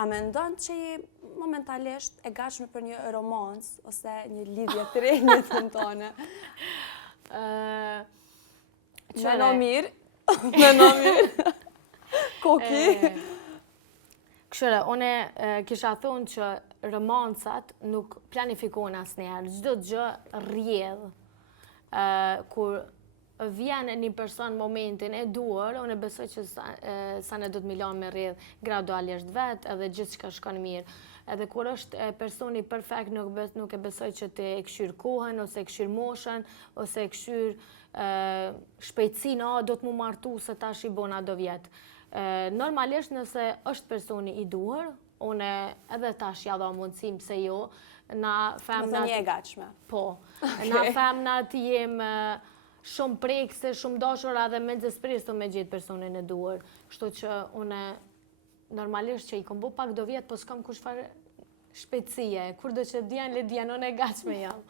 A mendon që i momentalisht e gatshme për një romancë ose një lidhje të re në jetën tonë? Meno mirë. Meno mirë. Koki. Këshire, une kisha thonë që romancat nuk planifikohen asnjëherë. Çdo gjë rrjedh. Kur vjen një person momentin e duhur, unë besoj që sa ne do të milon me rrjedh gradualisht vetë edhe gjithçka shkon mirë. Edhe kur është personi perfekt, nuk e besoj që të e këshyr kohën, ose e këshyr moshën, ose e këshyr shpejtësinë, do të mu martu se tash i bona do vjetë. Normalisht nëse është personi i duhur, une edhe tash ja dha mundësim se jo, na femnat... Më thënë e gatshme. Po. Na femnat jem shumë prekse, shumë dashura dhe me nxespristu me gjithë personin e duhur. Kështu që une normalisht që i kom bu pak do vjetë, po s'kam kush farë shpejtësie. Kur do që djen, le djen, une e gatshme jam.